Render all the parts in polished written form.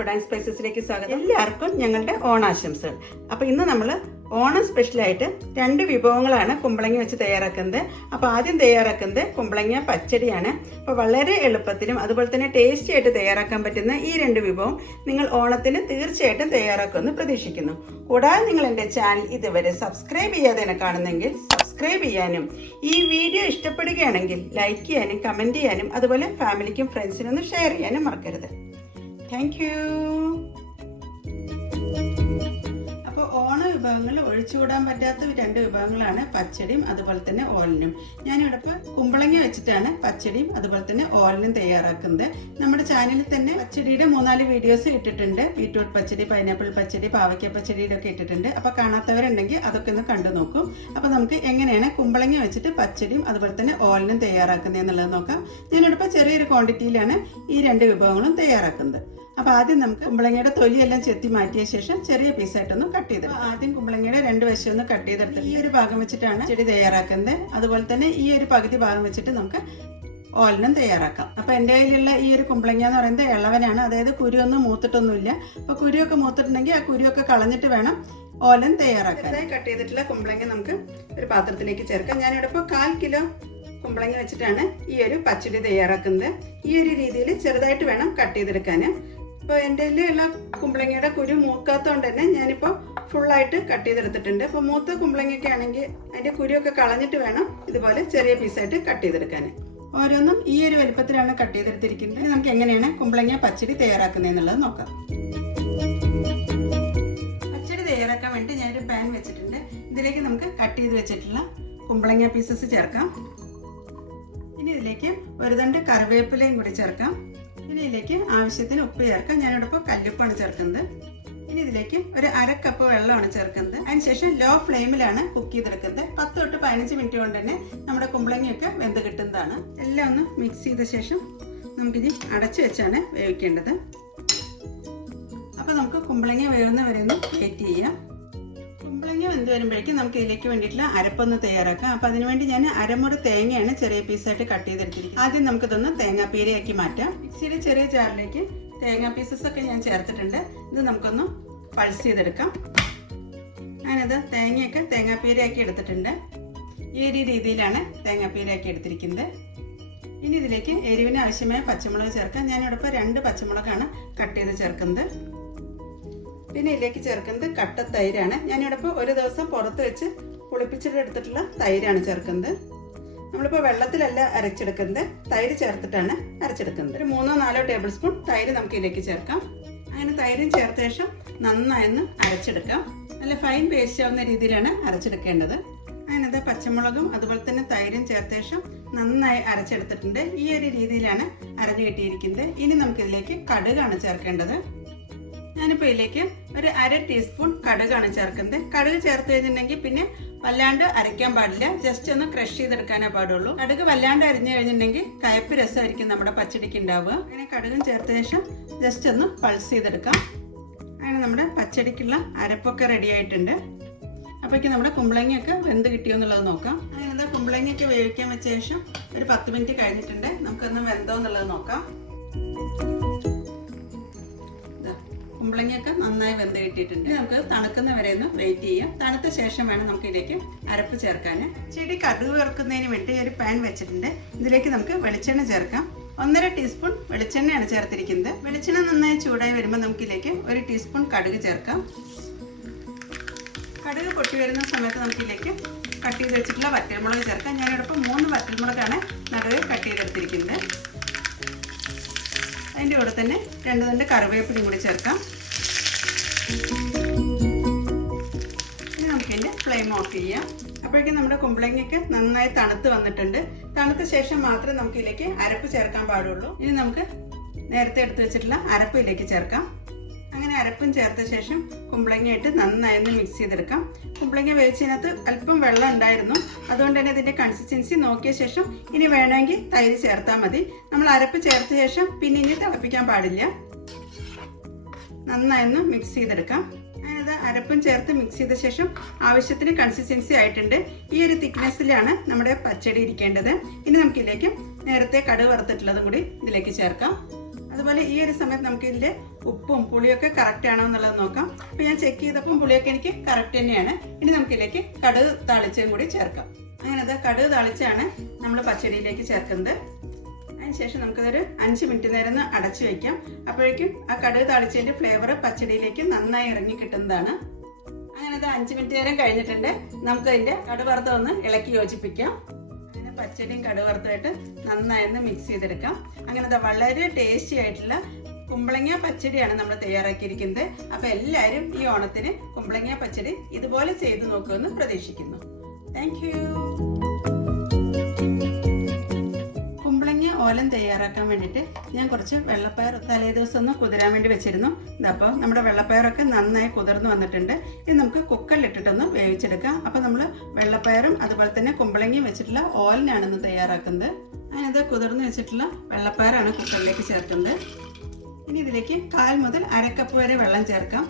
Food and സ്പൈസസിലേക്ക് സ്വാഗതം. എല്ലാവർക്കും ഞങ്ങളുടെ ഓണാശംസകൾ. അപ്പോൾ ഇന്ന് നമ്മൾ ഓണം സ്പെഷ്യലായിട്ട് 2 വിഭവങ്ങളാണ് കുമ്പളങ്ങ വെച്ച് തയ്യാറാക്കുന്നത്. അപ്പോൾ ആദ്യം തയ്യാറാക്കുന്നത് കുമ്പളങ്ങ പച്ചടിയാണ്. അപ്പോൾ വളരെ എളുപ്പത്തിലും അതുപോലെ തന്നെ ടേസ്റ്റി ആയിട്ട് തയ്യാറാക്കാൻ പറ്റുന്ന ഈ 2 വിഭവം നിങ്ങൾ ഓണത്തിന് തീർച്ചയായിട്ടും തയ്യാറാക്കുമെന്ന് പ്രതീക്ഷിക്കുന്നു. കൂടാതെ നിങ്ങൾ എൻ്റെ ചാനൽ ഇതുവരെ സബ്സ്ക്രൈബ് ചെയ്യാതെ കാണുന്നെങ്കിൽ സബ്സ്ക്രൈബ് ചെയ്യാനും ഈ വീഡിയോ ഇഷ്ടപ്പെടുകയാണെങ്കിൽ ലൈക്ക് ചെയ്യാനും കമന്റ് ചെയ്യാനും അതുപോലെ ഫാമിലിക്കും ഫ്രണ്ട്സിനും ഒന്ന് ഷെയർ ചെയ്യാനും മറക്കരുത്. Thank you. അപ്പോൾ ഓണ വിഭവങ്ങളിൽ ഒഴിച്ചുകൂടാൻ പറ്റാത്ത 2 വിഭവങ്ങളാണ് പച്ചടിയും അതുപോലെ തന്നെ ഓലനും. ഞാനിവിടെ ഇപ്പോൾ കുമ്പളങ്ങ വെച്ചിട്ടാണ് പച്ചടിയും അതുപോലെ തന്നെ ഓലനും തയ്യാറാക്കുന്നത്. നമ്മുടെ ചാനലിൽ തന്നെ പച്ചടിയുടെ 3-4 വീഡിയോസ് ഇട്ടിട്ടുണ്ട്. ബീട്രൂട്ട് പച്ചടി, പൈനാപ്പിൾ പച്ചടി, പാവയ്ക്ക പച്ചടിയുടെ ഒക്കെ ഇട്ടിട്ടുണ്ട്. അപ്പോൾ കാണാത്തവരുണ്ടെങ്കിൽ അതൊക്കെ ഒന്ന് കണ്ടു നോക്കും. അപ്പോൾ നമുക്ക് എങ്ങനെയാണ് കുമ്പളങ്ങ വെച്ചിട്ട് പച്ചടിയും അതുപോലെ തന്നെ ഓലനും തയ്യാറാക്കുന്നത് എന്നുള്ളത് നോക്കാം. ഞാനിവിടെ ഇപ്പോൾ ചെറിയൊരു ക്വാണ്ടിറ്റിയിലാണ് ഈ 2 വിഭവങ്ങളും തയ്യാറാക്കുന്നത്. അപ്പോൾ ആദ്യം നമുക്ക് കുമ്പളങ്ങയുടെ തൊലിയെല്ലാം ചെത്തി മാറ്റിയ ശേഷം ചെറിയ പീസായിട്ടൊന്ന് കട്ട് ചെയ്ത് ആദ്യം കുമ്പളങ്ങയുടെ 2 വശം ഒന്ന് കട്ട് ചെയ്തെടുത്ത് ഈ ഒരു ഭാഗം വെച്ചിട്ടാണ് ചെടി തയ്യാറാക്കുന്നത്. അതുപോലെ തന്നെ ഈ ഒരു പകുതി ഭാഗം വെച്ചിട്ട് നമുക്ക് ഓലനും തയ്യാറാക്കാം. അപ്പോൾ എൻ്റെ കയ്യിലുള്ള ഈ ഒരു കുമ്പളങ്ങ എന്ന് പറയുന്നത് ഇളവനാണ്, അതായത് കുരുവൊന്നും മൂത്തിട്ടൊന്നുമില്ല. അപ്പോൾ കുരുവൊക്കെ മൂത്തിട്ടുണ്ടെങ്കിൽ ആ കുരുവൊക്കെ കളഞ്ഞിട്ട് വേണം ഓലൻ തയ്യാറാക്കാൻ. കട്ട് ചെയ്തിട്ടുള്ള കുമ്പളങ്ങ നമുക്ക് ഒരു പാത്രത്തിലേക്ക് ചേർക്കാം. ഞാനിവിടെ ഇപ്പോൾ 1/4 കിലോ കുമ്പളങ്ങ വെച്ചിട്ടാണ് ഈ ഒരു പച്ചടി തയ്യാറാക്കുന്നത്. ഈ ഒരു രീതിയിൽ ചെറുതായിട്ട് വേണം കട്ട് ചെയ്തെടുക്കാൻ. അപ്പോൾ എൻ്റെ ഉള്ള കുമ്പളങ്ങയുടെ കുരു മൂക്കാത്തതുകൊണ്ട് തന്നെ ഞാനിപ്പോൾ ഫുള്ളായിട്ട് കട്ട് ചെയ്തെടുത്തിട്ടുണ്ട്. അപ്പോൾ മൂത്ത കുമ്പളങ്ങയൊക്കെ ആണെങ്കിൽ അതിൻ്റെ കുരുവൊക്കെ കളഞ്ഞിട്ട് വേണം ഇതുപോലെ ചെറിയ പീസായിട്ട് കട്ട് ചെയ്തെടുക്കാൻ. ഓരോന്നും ഈ ഒരു വലുപ്പത്തിലാണ് കട്ട് ചെയ്തെടുത്തിരിക്കുന്നത്. നമുക്ക് എങ്ങനെയാണ് കുമ്പളങ്ങ പച്ചടി തയ്യാറാക്കുന്നത് എന്നുള്ളത് നോക്കാം. പച്ചടി തയ്യാറാക്കാൻ വേണ്ടി ഞാനൊരു പാൻ വെച്ചിട്ടുണ്ട്. ഇതിലേക്ക് നമുക്ക് കട്ട് ചെയ്ത് വെച്ചിട്ടുള്ള കുമ്പളങ്ങ പീസസ് ചേർക്കാം. ഇനി ഇതിലേക്ക് ഒരു തണ്ട് കറിവേപ്പിലയും കൂടി ചേർക്കാം. ഇനി ഇതിലേക്ക് ആവശ്യത്തിന് ഉപ്പ് ചേർക്കാം. ഞാനിവിടെ ഇപ്പോൾ കല്ലുപ്പാണ് ചേർക്കുന്നത്. ഇനി ഇതിലേക്ക് ഒരു 1/2 കപ്പ് വെള്ളമാണ് ചേർക്കുന്നത്. അതിനുശേഷം ലോ ഫ്ലെയിമിലാണ് കുക്ക് ചെയ്തെടുക്കുന്നത്. 10 തൊട്ട് 15 മിനിറ്റ് കൊണ്ട് തന്നെ നമ്മുടെ കുമ്പളങ്ങയൊക്കെ വെന്ത് കിട്ടുന്നതാണ്. എല്ലാം ഒന്ന് മിക്സ് ചെയ്ത ശേഷം നമുക്കിനി അടച്ചു വെച്ചാണ് വേവിക്കേണ്ടത്. അപ്പോൾ നമുക്ക് കുമ്പളങ്ങ വേവുന്ന വരെ ഒന്ന് വെയിറ്റ് ചെയ്യാം. കുമ്പളങ്ങ വെന്ത് വരുമ്പോഴേക്കും നമുക്ക് ഇതിലേക്ക് വേണ്ടിയിട്ടുള്ള അരപ്പൊന്ന് തയ്യാറാക്കാം. അപ്പോൾ അതിനുവേണ്ടി ഞാൻ അരമുറി തേങ്ങയാണ് ചെറിയ പീസായിട്ട് കട്ട് ചെയ്തെടുത്തിരിക്കുന്നത്. ആദ്യം നമുക്കിതൊന്ന് തേങ്ങാപ്പീരയാക്കി മാറ്റാം. മിക്സിയുടെ ചെറിയ ജാറിലേക്ക് തേങ്ങാ പീസസ് ഒക്കെ ഞാൻ ചേർത്തിട്ടുണ്ട്. ഇത് നമുക്കൊന്ന് പൾസ് ചെയ്തെടുക്കാം. ഞാനത് തേങ്ങയൊക്കെ തേങ്ങാപ്പീരയാക്കി എടുത്തിട്ടുണ്ട്. ഈ ഒരു രീതിയിലാണ് തേങ്ങാപ്പീരയാക്കി എടുത്തിരിക്കുന്നത്. ഇനി ഇതിലേക്ക് എരിവിന് ആവശ്യമായ പച്ചമുളക് ചേർക്കാം. ഞാനിവിടെ ഇപ്പോൾ 2 പച്ചമുളകാണ് കട്ട് ചെയ്ത് ചേർക്കുന്നത്. പിന്നെ ഇതിലേക്ക് ചേർക്കുന്നത് കട്ട തൈരാണ്. ഞാനിവിടെ ഇപ്പോൾ ഒരു ദിവസം പുറത്ത് വെച്ച് പുളിപ്പിച്ചിട്ട് എടുത്തിട്ടുള്ള തൈരാണ് ചേർക്കുന്നത്. നമ്മളിപ്പോൾ വെള്ളത്തിലല്ല അരച്ചെടുക്കുന്നത്, തൈര് ചേർത്തിട്ടാണ് അരച്ചെടുക്കുന്നത്. ഒരു 3-4 ടേബിൾ സ്പൂൺ തൈര് നമുക്ക് ഇതിലേക്ക് ചേർക്കാം. അങ്ങനെ തൈരും ചേർത്ത ശേഷം നന്നായൊന്ന് അരച്ചെടുക്കാം. നല്ല ഫൈൻ പേസ്റ്റ് ആവുന്ന രീതിയിലാണ് അരച്ചെടുക്കേണ്ടത്. അതിനത് പച്ചമുളകും അതുപോലെ തന്നെ തൈരും ചേർത്ത ശേഷം നന്നായി അരച്ചെടുത്തിട്ടുണ്ട്. ഈ ഒരു രീതിയിലാണ് അരഞ്ഞു കിട്ടിയിരിക്കുന്നത്. ഇനി നമുക്കിതിലേക്ക് കടുകാണ് ചേർക്കേണ്ടത്. ഞാനിപ്പോൾ ഇതിലേക്ക് ഒരു 1/2 ടീസ്പൂൺ കടുകാണ് ചേർക്കുന്നത്. കടുക് ചേർത്ത് കഴിഞ്ഞിട്ടുണ്ടെങ്കിൽ പിന്നെ വല്ലാണ്ട് അരയ്ക്കാൻ പാടില്ല, ജസ്റ്റ് ഒന്ന് ക്രഷ് ചെയ്തെടുക്കാനേ പാടുള്ളൂ. കടുക് വല്ലാണ്ട് അരിഞ്ഞു കഴിഞ്ഞിട്ടുണ്ടെങ്കിൽ കയ്പ്പ് രസമായിരിക്കും നമ്മുടെ പച്ചടിക്ക് ഉണ്ടാവുക. അങ്ങനെ കടുകും ചേർത്ത ശേഷം ജസ്റ്റ് ഒന്ന് പൾസ് ചെയ്തെടുക്കാം. അങ്ങനെ നമ്മുടെ പച്ചടിക്കുള്ള അരപ്പൊക്കെ റെഡി ആയിട്ടുണ്ട്. അപ്പോഴേക്കും നമ്മുടെ കുമ്പളങ്ങയൊക്കെ വെന്ത് കിട്ടിയോ എന്നുള്ളത് നോക്കാം. അങ്ങനെ കുമ്പളങ്ങയൊക്കെ വേവിക്കാൻ വെച്ച ശേഷം ഒരു 10 മിനിറ്റ് കഴിഞ്ഞിട്ടുണ്ട്. നമുക്കൊന്ന് വെന്തോ എന്നുള്ളത് നോക്കാം. കുമ്പളങ്ങയൊക്കെ നന്നായി വെന്ത് കിട്ടിയിട്ടുണ്ട്. നമുക്ക് തണുക്കുന്ന വരെ ഒന്ന് വെയിറ്റ് ചെയ്യാം. തണുത്ത ശേഷം വേണം നമുക്ക് ഇതിലേക്ക് അരപ്പ് ചേർക്കാൻ. ചെടി കടുക് വറുക്കുന്നതിന് വേണ്ടി ഒരു പാൻ വെച്ചിട്ടുണ്ട്. ഇതിലേക്ക് നമുക്ക് വെളിച്ചെണ്ണ ചേർക്കാം. 1.5 ടീസ്പൂൺ വെളിച്ചെണ്ണയാണ് ചേർത്തിരിക്കുന്നത്. വെളിച്ചെണ്ണ നന്നായി ചൂടായി വരുമ്പോൾ നമുക്കിതിലേക്ക് 1 ടീസ്പൂൺ കടുക് ചേർക്കാം. കടുക് പൊട്ടി വരുന്ന സമയത്ത് നമുക്കിതിലേക്ക് കട്ട് ചെയ്ത് വെച്ചിട്ടുള്ള വറ്റൽമുളക് ചേർക്കാം. ഞാനിവിടെ ഇപ്പോൾ 3 വറ്റൽമുളകാണ് നടുവ് കട്ട് ചെയ്തെടുത്തിരിക്കുന്നത്. അതിൻ്റെ കൂടെ തന്നെ 2 തണ്ട് കറിവേപ്പിലയും കൂടി ചേർക്കാം. ഇനി നമുക്കിതിൻ്റെ ഫ്ലെയിം ഓഫ് ചെയ്യാം. അപ്പോഴേക്കും നമ്മുടെ കുമ്പളങ്ങയൊക്കെ നന്നായി തണുത്ത് വന്നിട്ടുണ്ട്. തണുത്ത ശേഷം മാത്രമേ നമുക്ക് ഇതിലേക്ക് അരപ്പ് ചേർക്കാൻ പാടുള്ളൂ. ഇനി നമുക്ക് നേരത്തെ എടുത്ത് വെച്ചിട്ടുള്ള അരപ്പ് ഇതിലേക്ക് ചേർക്കാം. അങ്ങനെ അരപ്പും ചേർത്ത ശേഷം കുമ്പളങ്ങയായിട്ട് നന്നായി ഒന്ന് മിക്സ് ചെയ്തെടുക്കാം. കുമ്പളങ്ങ വേവിച്ചതിനകത്ത് അല്പം വെള്ളം ഉണ്ടായിരുന്നു, അതുകൊണ്ട് തന്നെ ഇതിൻ്റെ കൺസിസ്റ്റൻസി നോക്കിയ ശേഷം ഇനി വേണമെങ്കിൽ തൈര് ചേർത്താൽ മതി. നമ്മൾ അരപ്പ് ചേർത്ത ശേഷം പിന്നെ ഇനി തിളപ്പിക്കാൻ പാടില്ല. നന്നായി ഒന്ന് മിക്സ് ചെയ്തെടുക്കാം. അതായത് അരപ്പും ചേർത്ത് മിക്സ് ചെയ്ത ശേഷം ആവശ്യത്തിന് കൺസിസ്റ്റൻസി ആയിട്ടുണ്ട്. ഈ ഒരു തിക്നെസ്സിലാണ് നമ്മുടെ പച്ചടി ഇരിക്കേണ്ടത്. ഇനി നമുക്കിതിലേക്ക് നേരത്തെ കടുക് വറുത്തിട്ടുള്ളതും കൂടി ഇതിലേക്ക് ചേർക്കാം. അതുപോലെ ഈ ഒരു സമയത്ത് നമുക്ക് ഇതിന്റെ ഉപ്പും പുളിയൊക്കെ കറക്റ്റ് ആണോ എന്നുള്ളത് നോക്കാം. അപ്പൊ ഞാൻ ചെക്ക് ചെയ്തപ്പോൾ പുളിയൊക്കെ എനിക്ക് കറക്റ്റ് തന്നെയാണ്. ഇനി നമുക്കിതിലേക്ക് കടുക് താളിച്ചതും കൂടി ചേർക്കാം. അങ്ങനെ അത് കടുക് താളിച്ചാണ് നമ്മൾ പച്ചടിയിലേക്ക് ചേർക്കുന്നത്. അതിനുശേഷം നമുക്കതൊരു 5 മിനിറ്റ് നേരം ഒന്ന് അടച്ചു വെക്കാം. അപ്പോഴേക്കും ആ കടുക് താളിച്ചതിന്റെ ഫ്ലേവർ പച്ചടിയിലേക്ക് നന്നായി ഇറങ്ങി കിട്ടുന്നതാണ്. അങ്ങനെ അത് 5 മിനിറ്റ് നേരം കഴിഞ്ഞിട്ടുണ്ട്. നമുക്കതിന്റെ കടുവറുത്തം ഒന്ന് ഇളക്കി യോജിപ്പിക്കാം. അങ്ങനെ പച്ചടിയും കടുവറുത്തമായിട്ട് നന്നായി ഒന്ന് മിക്സ് ചെയ്തെടുക്കാം. അങ്ങനെ വളരെ ടേസ്റ്റി ആയിട്ടുള്ള കുമ്പളങ്ങ പച്ചടിയാണ് നമ്മൾ തയ്യാറാക്കിയിരിക്കുന്നത്. അപ്പൊ എല്ലാവരും ഈ ഓണത്തിന് കുമ്പളങ്ങ പച്ചടി ഇതുപോലെ ചെയ്തു നോക്കുമെന്ന് പ്രതീക്ഷിക്കുന്നു. Thank you. കുമ്പളങ്ങ ഓലൻ തയ്യാറാക്കാൻ വേണ്ടിയിട്ട് ഞാൻ കുറച്ച് വെള്ളപ്പയർ തലേ ദിവസം ഒന്ന് കുതിരാൻ വേണ്ടി വെച്ചിരുന്നു. അപ്പോൾ നമ്മുടെ വെള്ളപ്പയറൊക്കെ നന്നായി കുതിർന്ന് വന്നിട്ടുണ്ട്. ഇത് നമുക്ക് കുക്കറിലിട്ടിട്ടൊന്ന് വേവിച്ചെടുക്കാം. അപ്പോൾ നമ്മൾ വെള്ളപ്പയറും അതുപോലെ തന്നെ കുമ്പളങ്ങയും വെച്ചിട്ടുള്ള ഓലനാണ് ഇന്ന് തയ്യാറാക്കുന്നത്. അതിനത് കുതിർന്ന് വെച്ചിട്ടുള്ള വെള്ളപ്പയറാണ് കുക്കറിലേക്ക് ചേർക്കുന്നത്. ഇനി ഇതിലേക്ക് 1/4 മുതൽ 1/2 കപ്പ് വരെ വെള്ളം ചേർക്കാം.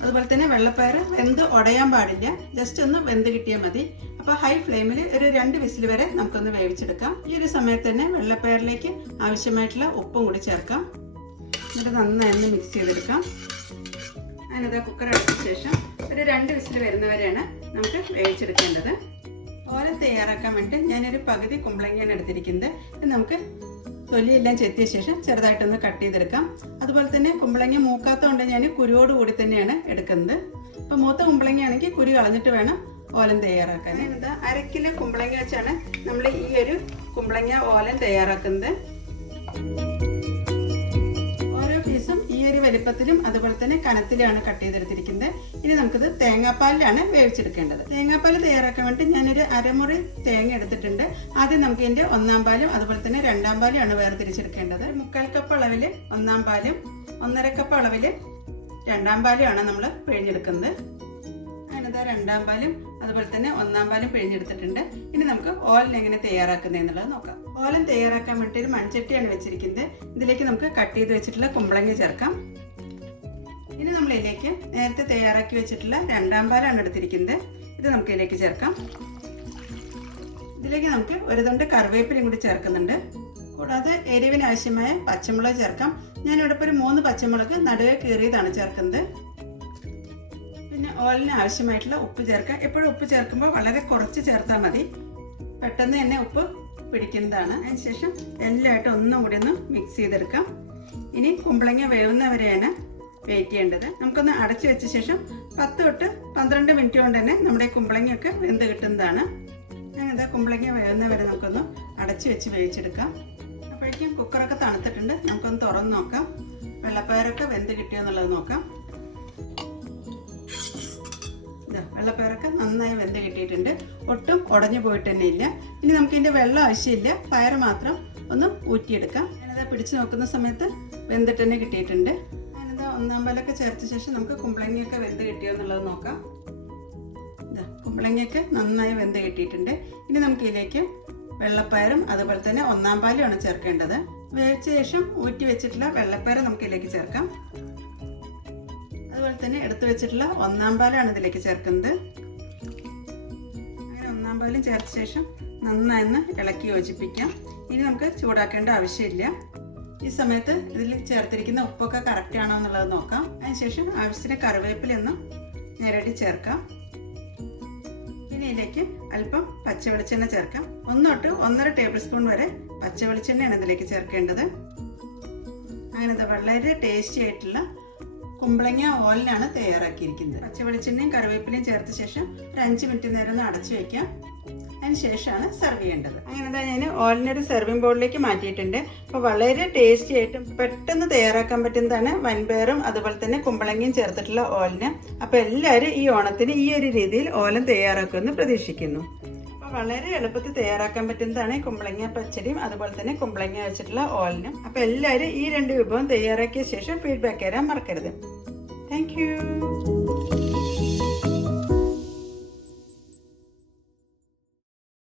അതുപോലെ തന്നെ വെള്ളപ്പയർ വെന്ത് ഉടയാൻ പാടില്ല, ജസ്റ്റ് ഒന്ന് വെന്ത് കിട്ടിയാൽ മതി. അപ്പോൾ ഹൈ ഫ്ലെയിമിൽ ഒരു 2 വിസിൽ വരെ നമുക്കൊന്ന് വേവിച്ചെടുക്കാം. ഈ ഒരു സമയത്ത് തന്നെ വെള്ളപ്പയറിലേക്ക് ആവശ്യമായിട്ടുള്ള ഉപ്പും കൂടി ചേർക്കാം. എന്നിട്ട് നന്നായി ഒന്ന് മിക്സ് ചെയ്തെടുക്കാം. അതിനത് കുക്കർ അടച്ച ശേഷം ഒരു 2 വിസിൽ വരുന്നവരെയാണ് നമുക്ക് വേവിച്ചെടുക്കേണ്ടത്. ഓലൻ തയ്യാറാക്കാൻ വേണ്ടി ഞാനൊരു പകുതി കുമ്പളങ്ങയാണ് എടുത്തിരിക്കുന്നത്. ഇത് നമുക്ക് തൊലിയെല്ലാം ചെത്തിയ ശേഷം ചെറുതായിട്ടൊന്ന് കട്ട് ചെയ്തെടുക്കാം. അതുപോലെ തന്നെ കുമ്പളങ്ങ മൂക്കാത്തതുകൊണ്ട് ഞാൻ കുരുവോടുകൂടി തന്നെയാണ് എടുക്കുന്നത്. അപ്പോൾ മൂത്ത കുമ്പളങ്ങയാണെങ്കിൽ കുരു കളഞ്ഞിട്ട് വേണം ഓലൻ തയ്യാറാക്കാൻ. ഇത് 1/2 കിലോ കുമ്പളങ്ങ വെച്ചാണ് നമ്മൾ ഈ ഒരു കുമ്പളങ്ങ ഓലൻ തയ്യാറാക്കുന്നത്. ഓരോ പീസും ഈ ഒരു വലിപ്പത്തിലും അതുപോലെ തന്നെ കനത്തിലുമാണ് കട്ട് ചെയ്തെടുത്തിരിക്കുന്നത്. ഇനി നമുക്കിത് തേങ്ങാപ്പാലിലാണ് വേവിച്ചെടുക്കേണ്ടത്. തേങ്ങാപ്പാൽ തയ്യാറാക്കാൻ വേണ്ടി ഞാനൊരു 1/2 മുറി തേങ്ങ എടുത്തിട്ടുണ്ട്. ആദ്യം നമുക്ക് ഇതിന്റെ 1-ാം പാലും അതുപോലെ തന്നെ 2-ാം പാലും ആണ് വേർതിരിച്ചെടുക്കേണ്ടത്. 1/4 കപ്പ് അളവില് 1-ാം പാലും 1.5 കപ്പ് അളവില് 2-ാം പാലും ആണ് നമ്മൾ പിഴിഞ്ഞെടുക്കുന്നത്. അതിനത് 2-ാം പാലും അതുപോലെ തന്നെ 1-ാം പാലും പിഴിഞ്ഞെടുത്തിട്ടുണ്ട്. ഇനി നമുക്ക് ഓലൻ എങ്ങനെ തയ്യാറാക്കുന്നത് എന്നുള്ളത് നോക്കാം. ഓലൻ തയ്യാറാക്കാൻ വേണ്ടി ഒരു മൺചട്ടിയാണ് വെച്ചിരിക്കുന്നത്. ഇതിലേക്ക് നമുക്ക് കട്ട് ചെയ്ത് വെച്ചിട്ടുള്ള കുമ്പളങ്ങ ചേർക്കാം. ഇനി നമ്മൾ ഇതിലേക്ക് നേരത്തെ തയ്യാറാക്കി വെച്ചിട്ടുള്ള 2-ാം പാലാണ് എടുത്തിരിക്കുന്നത്. ഇത് നമുക്ക് ഇതിലേക്ക് ചേർക്കാം. ഇതിലേക്ക് നമുക്ക് ഒരു തുണ്ട് കറിവേപ്പിലയും കൂടി ചേർക്കുന്നുണ്ട്. കൂടാതെ എരിവിന് ആവശ്യമായ പച്ചമുളക് ചേർക്കാം. ഞാനിവിടെ ഇപ്പോൾ ഒരു 3 പച്ചമുളക് നടുവേ കീറിയതാണ് ചേർക്കുന്നത്. പിന്നെ ഓലിന് ആവശ്യമായിട്ടുള്ള ഉപ്പ് ചേർക്കാം. എപ്പോഴും ഉപ്പ് ചേർക്കുമ്പോൾ വളരെ കുറച്ച് ചേർത്താൽ മതി, പെട്ടെന്ന് തന്നെ ഉപ്പ് പിടിക്കുന്നതാണ്. അതിനുശേഷം എല്ലായിട്ടും ഒന്നും കൂടി ഒന്ന് മിക്സ് ചെയ്തെടുക്കാം. ഇനി കുമ്പളങ്ങ വേവുന്നവരെയാണ് വെയിറ്റ് ചെയ്യേണ്ടത്. നമുക്കൊന്ന് അടച്ചു വെച്ച ശേഷം 10 തൊട്ട് 12 മിനിറ്റ് കൊണ്ട് തന്നെ നമ്മുടെ കുമ്പളങ്ങയൊക്കെ വെന്ത് കിട്ടുന്നതാണ്. ഞാനിത് കുമ്പളങ്ങ വേവുന്നവരെ നമുക്കൊന്ന് അടച്ചു വെച്ച് വേവിച്ചെടുക്കാം. അപ്പോഴേക്കും കുക്കറൊക്കെ തണുത്തിട്ടുണ്ട്. നമുക്കൊന്ന് തുറന്ന് നോക്കാം. വെള്ളപ്പയറൊക്കെ വെന്ത് കിട്ടിയോ എന്നുള്ളത് നോക്കാം. വെള്ളപ്പയറൊക്കെ നന്നായി വെന്ത് കിട്ടിയിട്ടുണ്ട്. ഒട്ടും ഉടഞ്ഞു പോയിട്ട് തന്നെ ഇല്ല. ഇനി നമുക്ക് ഇതിന്റെ വെള്ളം ആവശ്യമില്ല, പയർ മാത്രം ഒന്ന് ഊറ്റിയെടുക്കാം. ഞാനത് പിടിച്ചു നോക്കുന്ന സമയത്ത് വെന്തിട്ട് തന്നെ കിട്ടിയിട്ടുണ്ട്. ഞാനത് 1-ാം പാലൊക്കെ ചേർത്ത ശേഷം നമുക്ക് കുമ്പളങ്ങയൊക്കെ വെന്ത് കിട്ടിയോ എന്നുള്ളത് നോക്കാം. കുമ്പളങ്ങയൊക്കെ നന്നായി വെന്ത് കിട്ടിയിട്ടുണ്ട്. ഇനി നമുക്ക് ഇതിലേക്ക് വെള്ളപ്പയറും അതുപോലെ തന്നെ 1-ാം പാലുമാണ് ചേർക്കേണ്ടത്. വേവിച്ച ശേഷം ഊറ്റി വെച്ചിട്ടുള്ള വെള്ളപ്പയർ നമുക്ക് ഇതിലേക്ക് ചേർക്കാം. അതുപോലെ തന്നെ എടുത്തു വെച്ചിട്ടുള്ള 1-ാം പാലാണ് ഇതിലേക്ക് ചേർക്കുന്നത്. അങ്ങനെ 1-ാം പാലും ചേർത്ത ശേഷം നന്നായി ഒന്ന് ഇളക്കി യോജിപ്പിക്കാം. ഇനി നമുക്ക് ചൂടാക്കേണ്ട ആവശ്യമില്ല. ഈ സമയത്ത് ഇതിൽ ചേർത്തിരിക്കുന്ന ഉപ്പൊക്കെ കറക്റ്റ് ആണോ എന്നുള്ളത് നോക്കാം. അതിനുശേഷം ആവശ്യത്തിന് കറിവേപ്പില ഒന്ന് ഞെരടി ചേർക്കാം. പിന്നെ ഇതിലേക്ക് അല്പം പച്ച വെളിച്ചെണ്ണ ചേർക്കാം. 1 തൊട്ട് 1.5 ടേബിൾ സ്പൂൺ വരെ പച്ച വെളിച്ചെണ്ണയാണ് ഇതിലേക്ക് ചേർക്കേണ്ടത്. അങ്ങനെ വളരെ ടേസ്റ്റി ആയിട്ടുള്ള കുമ്പളങ്ങ ഓലനാണ് തയ്യാറാക്കിയിരിക്കുന്നത്. പച്ച വെളിച്ചെണ്ണയും കറിവേപ്പിലയും ചേർത്ത ശേഷം ഒരു 5 മിനിറ്റ് നേരം ഒന്ന് അടച്ചു വെക്കാം. അതിന് ശേഷമാണ് സെർവ് ചെയ്യേണ്ടത്. അങ്ങനെ ഞാൻ ഓലനൊരു സെർവിംഗ് ബോളിലേക്ക് മാറ്റിയിട്ടുണ്ട്. അപ്പോൾ വളരെ ടേസ്റ്റി ആയിട്ടും പെട്ടെന്ന് തയ്യാറാക്കാൻ പറ്റുന്നതാണ് വൻപയറും അതുപോലെ തന്നെ കുമ്പളങ്ങയും ചേർത്തിട്ടുള്ള ഓലന്. അപ്പോൾ എല്ലാവരും ഈ ഓണത്തിന് ഈ ഒരു രീതിയിൽ ഓലൻ തയ്യാറാക്കുമെന്ന് പ്രതീക്ഷിക്കുന്നു. അപ്പോൾ വളരെ എളുപ്പത്തിൽ തയ്യാറാക്കാൻ പറ്റുന്നതാണ് കുമ്പളങ്ങ പച്ചടിയും അതുപോലെ തന്നെ കുമ്പളങ്ങ വെച്ചിട്ടുള്ള ഓലനും. അപ്പോൾ എല്ലാവരും ഈ 2 വിഭവം തയ്യാറാക്കിയ ശേഷം ഫീഡ്ബാക്ക് തരാൻ മറക്കരുത്. Thank you.